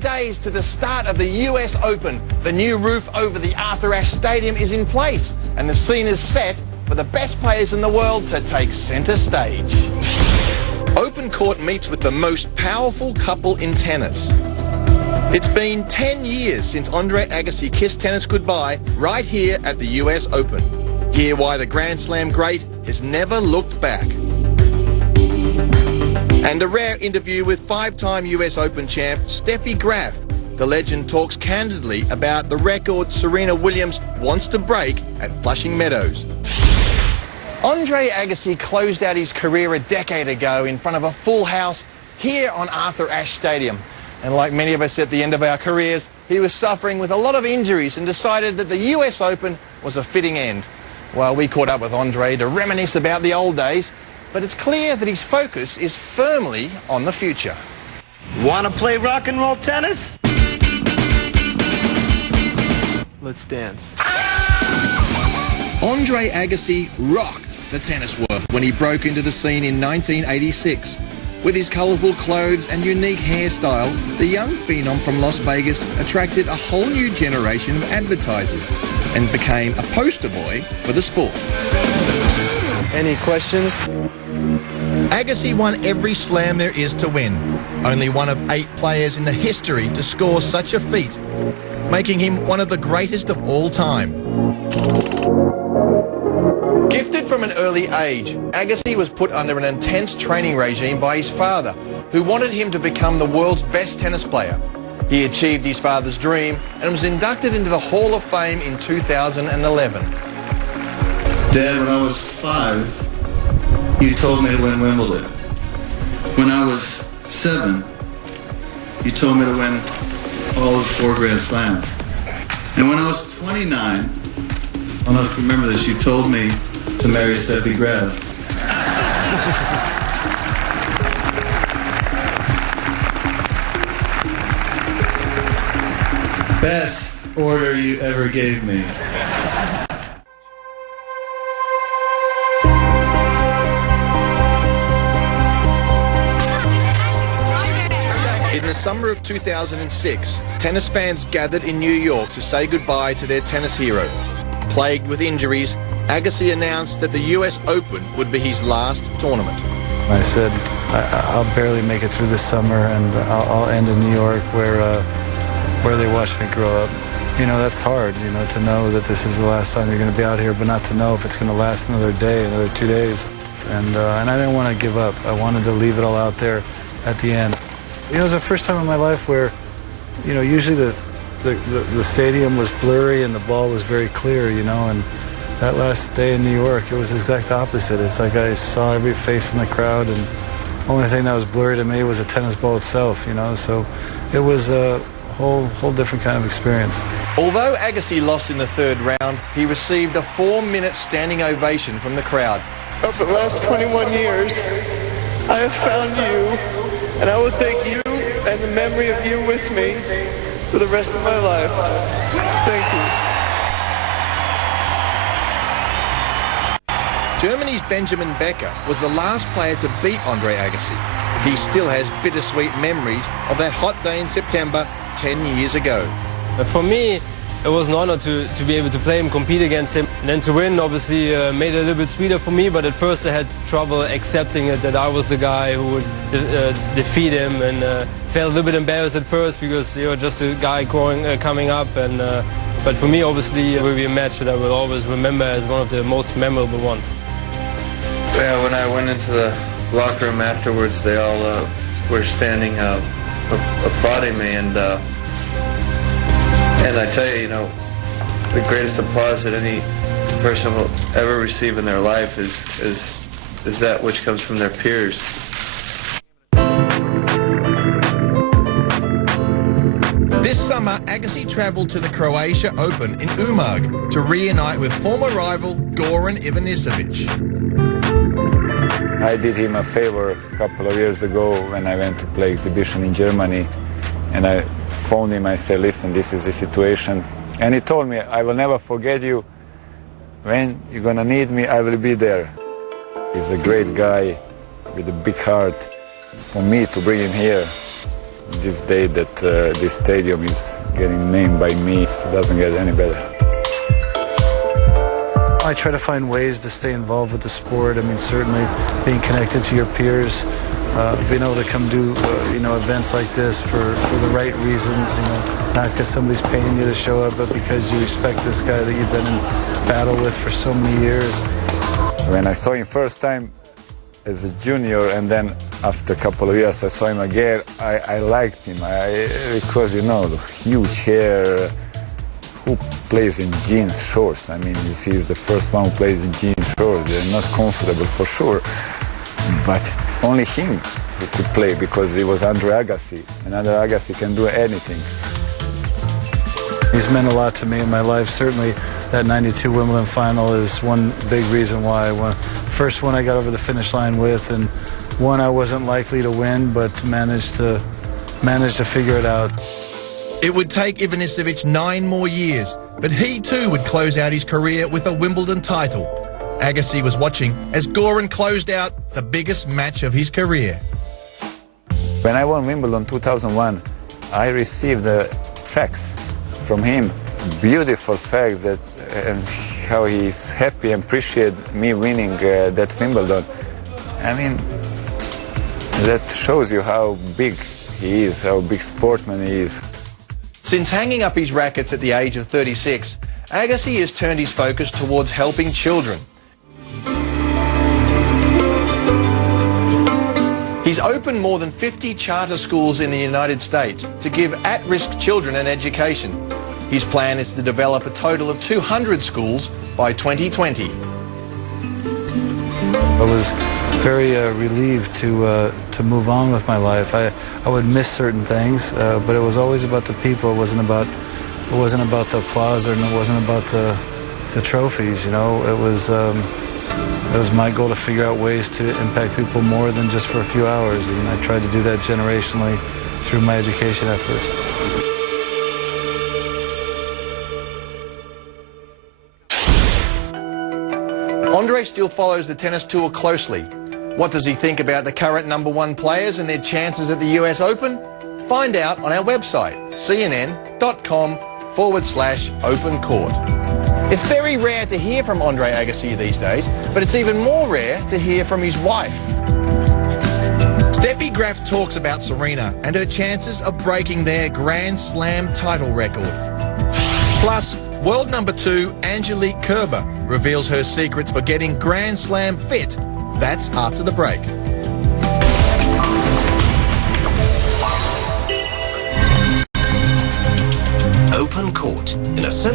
days to the start of the US Open. The new roof over the Arthur Ashe Stadium is in place and the scene is set for the best players in the world to take centre stage. Open Court meets with the most powerful couple in tennis. It's been 10 years since Andre Agassi kissed tennis goodbye right here at the US Open. Hear why the Grand Slam great has never looked back. And a rare interview with five-time US Open champ Steffi Graf. The legend talks candidly about the record Serena Williams wants to break at Flushing Meadows. Andre Agassi closed out his career a decade ago in front of a full house here on Arthur Ashe Stadium. And like many of us at the end of our careers, he was suffering with a lot of injuries and decided that the US Open was a fitting end. Well, we caught up with Andre to reminisce about the old days, but it's clear that his focus is firmly on the future. Wanna play rock and roll tennis? Let's dance. Andre Agassi rocked the tennis world when he broke into the scene in 1986. With his colourful clothes and unique hairstyle, the young phenom from Las Vegas attracted a whole new generation of advertisers and became a poster boy for the sport. Any questions? Agassi won every slam there is to win. Only one of 8 players in the history to score such a feat, making him one of the greatest of all time. Gifted from an early age, Agassi was put under an intense training regime by his father, who wanted him to become the world's best tennis player. He achieved his father's dream and was inducted into the Hall of Fame in 2011. Dad, when I was 5, you told me to win Wimbledon. When I was 7, you told me to win all of 4 Grand Slams. And when I was 29, I don't know if you remember this, you told me to marry Steffi Graf. Best order you ever gave me. In the summer of 2006, tennis fans gathered in New York to say goodbye to their tennis hero. Plagued with injuries, Agassi announced that the US Open would be his last tournament. I said, I'll barely make it through this summer, and I'll end in New York where they watched me grow up. You know, that's hard, you know, to know that this is the last time you're going to be out here, but not to know if it's going to last another day, another 2 days. And I didn't want to give up. I wanted to leave it all out there at the end. You know, it was the first time in my life where, you know, usually the stadium was blurry and the ball was very clear, you know, and that last day in New York, it was the exact opposite. It's like I saw every face in the crowd, and the only thing that was blurry to me was the tennis ball itself, you know, so it was a whole different kind of experience. Although Agassi lost in the 3rd round, he received a 4-minute standing ovation from the crowd. Over the last 21 years, I have found you, and I will take you and the memory of you with me for the rest of my life. Thank you. Germany's Benjamin Becker was the last player to beat Andre Agassi. He still has bittersweet memories of that hot day in September 10 years ago. For me, it was an honor to be able to play him, compete against him. And then to win, obviously, made it a little bit sweeter for me, but at first I had trouble accepting it, that I was the guy who would defeat him, and felt a little bit embarrassed at first because you're just a guy coming up. And but for me, obviously, it will be a match that I will always remember as one of the most memorable ones. Yeah, when I went into the locker room afterwards, they all were standing applauding me, and I tell you, you know, the greatest applause that any person will ever receive in their life is that which comes from their peers. This summer, Agassi travelled to the Croatia Open in Umag to reunite with former rival Goran Ivanisevic. I did him a favor a couple of years ago when I went to play exhibition in Germany, and I phoned him. I said, listen, this is the situation. And he told me, I will never forget you. When you're gonna need me, I will be there. He's a great guy with a big heart. For me to bring him here this day that this stadium is getting named by me. It doesn't get any better. I try to find ways to stay involved with the sport. I mean, certainly being connected to your peers, being able to come do events like this for the right reasons, not because somebody's paying you to show up, but because you respect this guy that you've been in battle with for so many years. When I saw him first time as a junior, and then after a couple of years I saw him again, I liked him because, huge hair. Who plays in jeans shorts? I mean, he's the first one who plays in jeans shorts. They're not comfortable for sure, but only him who could play because he was Andre Agassi, and Andre Agassi can do anything. He's meant a lot to me in my life. Certainly that 92 Wimbledon final is one big reason why. First one I got over the finish line with, and one I wasn't likely to win, but managed to figure it out. It would take Ivanisevic 9 more years, but he too would close out his career with a Wimbledon title. Agassi was watching as Goran closed out the biggest match of his career. When I won Wimbledon 2001, I received a fax from him, beautiful fax, and how he's happy and appreciate me winning that Wimbledon. I mean, that shows you how big he is, how big sportsman he is. Since hanging up his rackets at the age of 36, Agassi has turned his focus towards helping children. He's opened more than 50 charter schools in the United States to give at-risk children an education. His plan is to develop a total of 200 schools by 2020. I was very relieved to move on with my life. I would miss certain things, but it was always about the people. It wasn't about the applause, or it wasn't about the trophies. It was my goal to figure out ways to impact people more than just for a few hours, and I tried to do that generationally through my education efforts. Andre still follows the tennis tour closely. What does he think about the current #1 players and their chances at the US Open? Find out on our website, cnn.com/open court. It's very rare to hear from Andre Agassi these days, but it's even more rare to hear from his wife. Steffi Graf talks about Serena and her chances of breaking their Grand Slam title record. Plus, world #2 Angelique Kerber reveals her secrets for getting Grand Slam fit. That's after the break. Open Court, in association